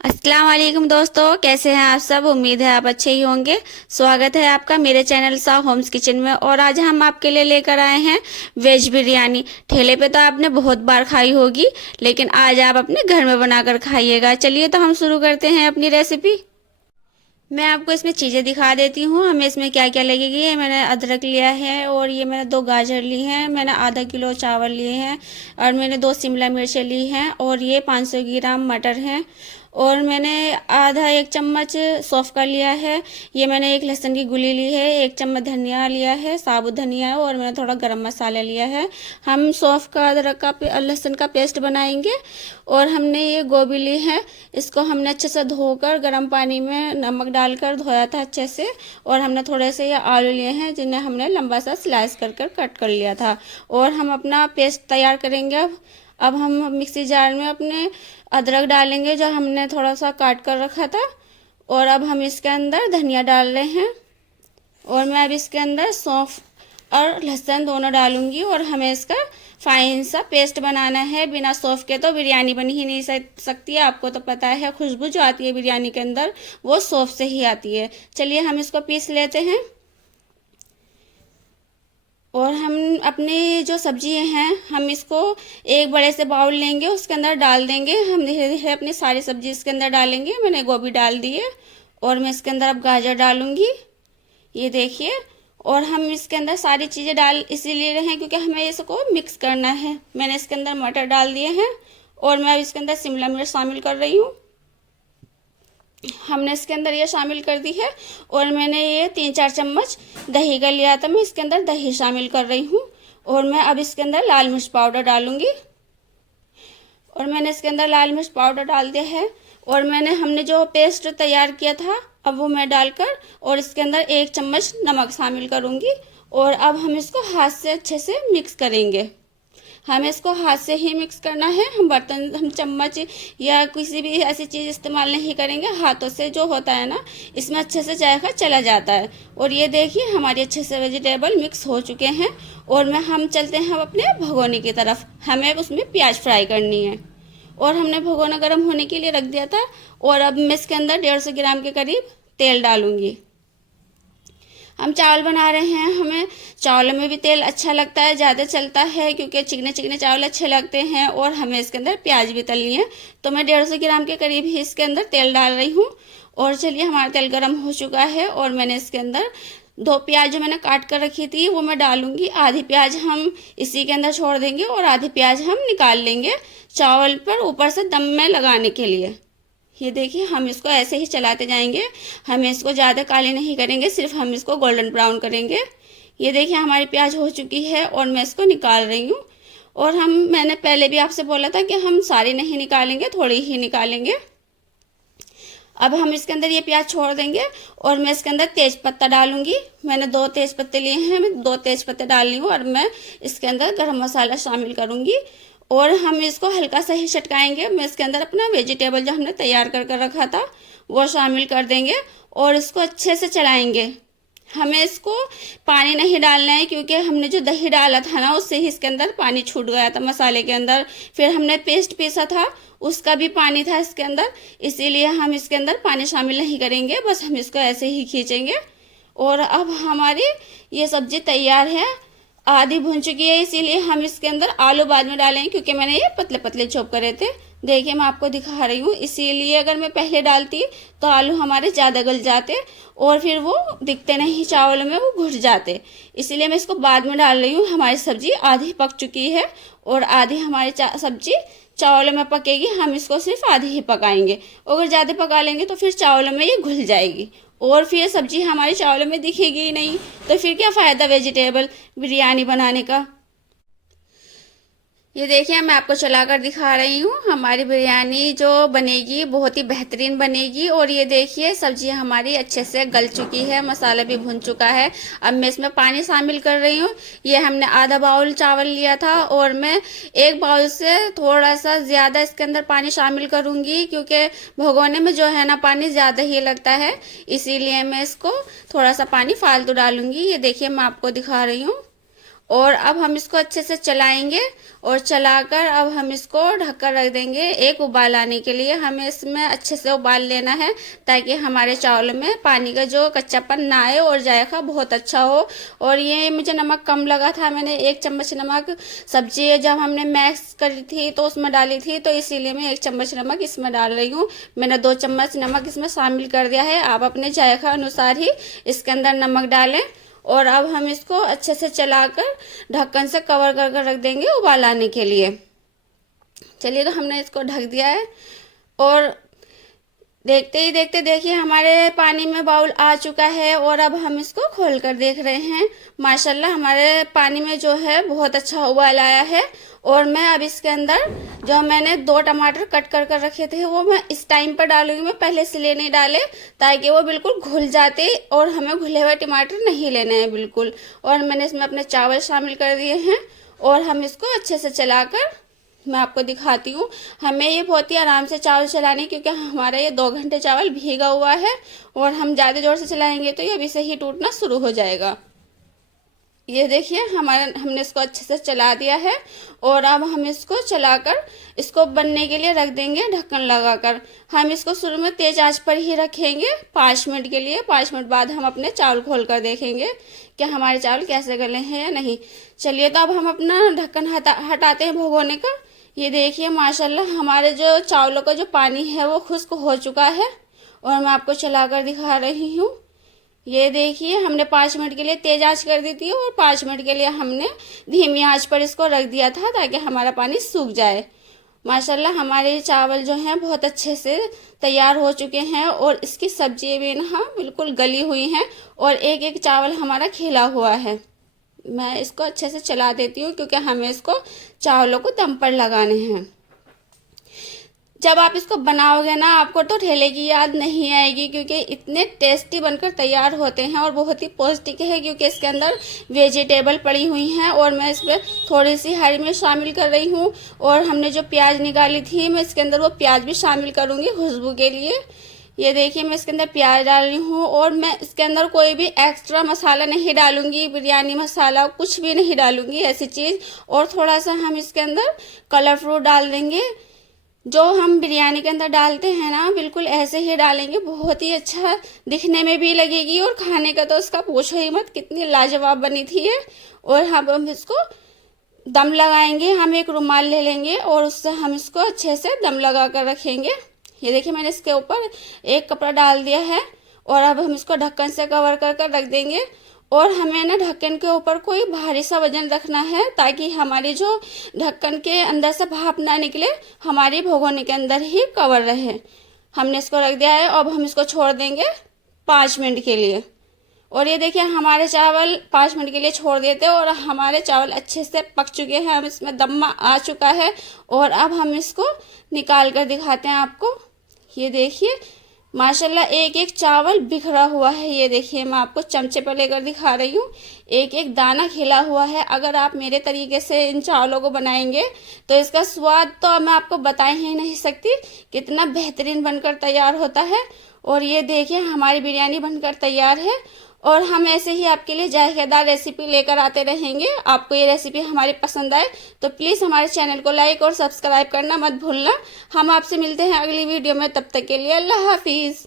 अस्सलाम वालेकुम दोस्तों, कैसे हैं आप सब। उम्मीद है आप अच्छे ही होंगे। स्वागत है आपका मेरे चैनल सा होम्स किचन में। और आज हम आपके लिए लेकर आए हैं वेज बिरयानी। ठेले पे तो आपने बहुत बार खाई होगी, लेकिन आज आप अपने घर में बनाकर खाइएगा। चलिए तो हम शुरू करते हैं अपनी रेसिपी। मैं आपको इसमें चीज़ें दिखा देती हूँ हमें इसमें क्या क्या लगेगी। ये मैंने अदरक लिया है, और ये मैंने 2 गाजर ली हैं, मैंने आधा किलो चावल लिए हैं, और मैंने 2 शिमला मिर्चें ली हैं, और ये 500 ग्राम मटर हैं, और मैंने आधा 1 चम्मच सौंफ का लिया है। ये मैंने 1 लहसुन की गुली ली है, 1 चम्मच धनिया लिया है, साबुत धनिया, और मैंने थोड़ा गरम मसाला लिया है। हम सौंफ का, अदरक का, लहसुन का पेस्ट बनाएंगे। और हमने ये गोभी ली है, इसको हमने अच्छे से धोकर गर्म पानी में नमक डालकर धोया था अच्छे से। और हमने थोड़े से ये आलू लिए हैं, जिन्हें हमने लंबा सा स्लाइस कर कर कट कर लिया था। और हम अपना पेस्ट तैयार करेंगे। अब हम मिक्सी जार में अपने अदरक डालेंगे जो हमने थोड़ा सा काट कर रखा था। और अब हम इसके अंदर धनिया डाल रहे हैं, और मैं अब इसके अंदर सौंफ और लहसुन दोनों डालूंगी। और हमें इसका फाइन सा पेस्ट बनाना है। बिना सौंफ के तो बिरयानी बन ही नहीं सकती है। आपको तो पता है, खुशबू जो आती है बिरयानी के अंदर वो सौंफ से ही आती है। चलिए हम इसको पीस लेते हैं। और हम अपनी जो सब्जी हैं, हम इसको एक बड़े से बाउल लेंगे, उसके अंदर डाल देंगे। हम धीरे धीरे अपनी सारी सब्जी इसके अंदर डालेंगे। मैंने गोभी डाल दी है, और मैं इसके अंदर अब गाजर डालूंगी, ये देखिए। और हम इसके अंदर सारी चीज़ें डाल इसीलिए रहे हैं क्योंकि हमें इसको मिक्स करना है। मैंने इसके अंदर मटर डाल दिए हैं, और मैं अब इसके अंदर शिमला मिर्च शामिल कर रही हूँ। हमने इसके अंदर ये शामिल कर दी है। और मैंने ये 3-4 चम्मच दही का लिया था, मैं इसके अंदर दही शामिल कर रही हूँ। और मैं अब इसके अंदर लाल मिर्च पाउडर डालूंगी, और मैंने इसके अंदर लाल मिर्च पाउडर डाल दिया है। और हमने जो पेस्ट तैयार किया था, अब वो मैं डालकर और इसके अंदर 1 चम्मच नमक शामिल करूंगी। और अब हम इसको हाथ से अच्छे से मिक्स करेंगे। हमें इसको हाथ से ही मिक्स करना है। हम चम्मच या किसी भी ऐसी चीज़ इस्तेमाल नहीं करेंगे। हाथों से जो होता है ना, इसमें अच्छे से जायका चला जाता है। और ये देखिए हमारी अच्छे से वेजिटेबल मिक्स हो चुके हैं। और हम चलते हैं हम अपने भगोने की तरफ। हमें उसमें प्याज फ्राई करनी है। और हमने भगोना गर्म होने के लिए रख दिया था। और अब मैं इसके अंदर 150 ग्राम के करीब तेल डालूंगी। हम चावल बना रहे हैं, हमें चावलों में भी तेल अच्छा लगता है, ज़्यादा चलता है, क्योंकि चिकने चिकने चावल अच्छे लगते हैं। और हमें इसके अंदर प्याज भी तलनी है, तो मैं 150 ग्राम के करीब ही इसके अंदर तेल डाल रही हूँ। और चलिए हमारा तेल गर्म हो चुका है, और मैंने इसके अंदर 2 प्याज जो मैंने काट कर रखी थी वो मैं डालूंगी। आधी प्याज हम इसी के अंदर छोड़ देंगे, और आधी प्याज हम निकाल लेंगे चावल पर ऊपर से दम में लगाने के लिए। ये देखिए हम इसको ऐसे ही चलाते जाएंगे। हमें इसको ज़्यादा काली नहीं करेंगे, सिर्फ हम इसको गोल्डन ब्राउन करेंगे। ये देखिए हमारी प्याज हो चुकी है, और मैं इसको निकाल रही हूँ। और मैंने पहले भी आपसे बोला था कि हम सारी नहीं निकालेंगे, थोड़ी ही निकालेंगे। अब हम इसके अंदर ये प्याज छोड़ देंगे, और मैं इसके अंदर तेज पत्ता डालूंगी। मैंने 2 तेज पत्ते लिए हैं, मैं 2 तेज पत्ते डाल रही हूँ। और मैं इसके अंदर गरम मसाला शामिल करूंगी, और हम इसको हल्का सा ही चटकाएंगे। मैं इसके अंदर अपना वेजिटेबल जो हमने तैयार कर कर रखा था वो शामिल कर देंगे, और इसको अच्छे से चलाएंगे। हमें इसको पानी नहीं डालना है, क्योंकि हमने जो दही डाला था ना, उससे ही इसके अंदर पानी छूट गया था मसाले के अंदर। फिर हमने पेस्ट पीसा था, उसका भी पानी था इसके अंदर, इसीलिए हम इसके अंदर पानी शामिल नहीं करेंगे। बस हम इसको ऐसे ही खींचेंगे। और अब हमारी ये सब्जी तैयार है, आधी भुन चुकी है। इसीलिए हम इसके अंदर आलू बाद में डालेंगे, क्योंकि मैंने ये पतले पतले चॉप करे थे। देखिए मैं आपको दिखा रही हूँ, इसीलिए अगर मैं पहले डालती तो आलू हमारे ज़्यादा गल जाते, और फिर वो दिखते नहीं चावलों में, वो घुट जाते। इसीलिए मैं इसको बाद में डाल रही हूँ। हमारी सब्जी आधी पक चुकी है, और आधी हमारी सब्जी चावलों में पकेगी। हम इसको सिर्फ आधी ही पकाएंगे। अगर ज़्यादा पका लेंगे तो फिर चावलों में ये घुल जाएगी, और फिर सब्जी हमारी चावलों में दिखेगी ही नहीं। तो फिर क्या फ़ायदा वेजिटेबल बिरयानी बनाने का। ये देखिए मैं आपको चलाकर दिखा रही हूँ। हमारी बिरयानी जो बनेगी बहुत ही बेहतरीन बनेगी। और ये देखिए सब्जी हमारी अच्छे से गल चुकी है, मसाला भी भुन चुका है। अब मैं इसमें पानी शामिल कर रही हूँ। ये हमने आधा बाउल चावल लिया था, और मैं 1 बाउल से थोड़ा सा ज़्यादा इसके अंदर पानी शामिल करूँगी, क्योंकि भगोने में जो है ना पानी ज़्यादा ही लगता है। इसीलिए मैं इसको थोड़ा सा पानी फालतू डालूंगी। ये देखिए मैं आपको दिखा रही हूँ। और अब हम इसको अच्छे से चलाएंगे और चलाकर अब हम इसको ढककर रख देंगे एक उबाल आने के लिए। हमें इसमें अच्छे से उबाल लेना है ताकि हमारे चावल में पानी का जो कच्चापन ना आए और जायका बहुत अच्छा हो। और ये मुझे नमक कम लगा था, मैंने 1 चम्मच नमक सब्जी जब हमने मैक्स करी थी तो उसमें डाली थी, तो इसीलिए मैं 1 चम्मच नमक इसमें डाल रही हूँ। मैंने 2 चम्मच नमक इसमें शामिल कर दिया है। आप अपने जायका अनुसार ही इसके अंदर नमक डालें। और अब हम इसको अच्छे से चलाकर ढक्कन से कवर कर कर रख देंगे उबाल आने के लिए। चलिए, तो हमने इसको ढक दिया है और देखते ही देखते देखिए हमारे पानी में बाउल आ चुका है। और अब हम इसको खोल कर देख रहे हैं, माशाल्लाह हमारे पानी में जो है बहुत अच्छा उबाल आया है। और मैं अब इसके अंदर जो मैंने 2 टमाटर कट कर कर रखे थे वो मैं इस टाइम पर डालूंगी। मैं पहले इसलिए नहीं डाले ताकि वो बिल्कुल घुल जाते, और हमें घुले हुए टमाटर नहीं लेने हैं बिल्कुल। और मैंने इसमें अपने चावल शामिल कर दिए हैं और हम इसको अच्छे से चलाकर मैं आपको दिखाती हूँ। हमें ये बहुत ही आराम से चावल चलाने, क्योंकि हमारा ये 2 घंटे चावल भीगा हुआ है और हम ज़्यादा ज़ोर से चलाएंगे तो ये अभी से ही टूटना शुरू हो जाएगा। ये देखिए हमने इसको अच्छे से चला दिया है और अब हम इसको चलाकर इसको बनने के लिए रख देंगे ढक्कन लगाकर। हम इसको शुरू में तेज आंच पर ही रखेंगे 5 मिनट के लिए। 5 मिनट बाद हम अपने चावल खोल कर देखेंगे कि हमारे चावल कैसे गले हैं या नहीं। चलिए, तो अब हम अपना ढक्कन हटाते हैं भगोने का। ये देखिए माशाल्लाह हमारे जो चावलों का जो पानी है वो खुश्क हो चुका है और मैं आपको चलाकर दिखा रही हूँ। ये देखिए हमने 5 मिनट के लिए तेज आंच कर दी थी और 5 मिनट के लिए हमने धीमी आंच पर इसको रख दिया था ताकि हमारा पानी सूख जाए। माशाल्लाह हमारे चावल जो हैं बहुत अच्छे से तैयार हो चुके हैं और इसकी सब्जी भी ना बिल्कुल गली हुई हैं और एक एक चावल हमारा खिला हुआ है। मैं इसको अच्छे से चला देती हूँ क्योंकि हमें इसको चावलों को दम पर लगाने हैं। जब आप इसको बनाओगे ना आपको तो ठेले की याद नहीं आएगी, क्योंकि इतने टेस्टी बनकर तैयार होते हैं और बहुत ही पौष्टिक है क्योंकि इसके अंदर वेजिटेबल पड़ी हुई हैं। और मैं इसमें थोड़ी सी हरी मिर्च शामिल कर रही हूँ और हमने जो प्याज निकाली थी मैं इसके अंदर वो प्याज भी शामिल करूँगी खुशबू के लिए। ये देखिए मैं इसके अंदर प्याज डाल रही हूँ और मैं इसके अंदर कोई भी एक्स्ट्रा मसाला नहीं डालूंगी, बिरयानी मसाला कुछ भी नहीं डालूंगी ऐसी चीज़। और थोड़ा सा हम इसके अंदर कलर फ्रूट डाल देंगे, जो हम बिरयानी के अंदर डालते हैं ना बिल्कुल ऐसे ही डालेंगे। बहुत ही अच्छा दिखने में भी लगेगी और खाने का तो उसका पूछो ही मत, कितनी लाजवाब बनी थी ये। और हम इसको दम लगाएंगे। हम एक रुमाल ले लेंगे और उससे हम इसको अच्छे से दम लगा कर रखेंगे। ये देखिए मैंने इसके ऊपर एक कपड़ा डाल दिया है और अब हम इसको ढक्कन से कवर कर कर रख देंगे। और हमें ना ढक्कन के ऊपर कोई भारी सा वजन रखना है ताकि हमारी जो ढक्कन के अंदर से भाप ना निकले, हमारी भगोने के अंदर ही कवर रहे। हमने इसको रख दिया है। अब हम इसको छोड़ देंगे 5 मिनट के लिए। और ये देखिए हमारे चावल 5 मिनट के लिए छोड़ देते और हमारे चावल अच्छे से पक चुके हैं। हम इसमें दम आ चुका है और अब हम इसको निकाल कर दिखाते हैं आपको। ये देखिए माशाल्लाह एक एक चावल बिखरा हुआ है। ये देखिए मैं आपको चमचे पर लेकर दिखा रही हूँ, एक एक दाना खिला हुआ है। अगर आप मेरे तरीके से इन चावलों को बनाएंगे तो इसका स्वाद तो मैं आपको बता ही नहीं सकती, कितना बेहतरीन बनकर तैयार होता है। और ये देखिए हमारी बिरयानी बनकर तैयार है और हम ऐसे ही आपके लिए जायकेदार रेसिपी लेकर आते रहेंगे। आपको ये रेसिपी हमारी पसंद आए तो प्लीज़ हमारे चैनल को लाइक और सब्सक्राइब करना मत भूलना। हम आपसे मिलते हैं अगली वीडियो में, तब तक के लिए अल्लाह हाफिज़।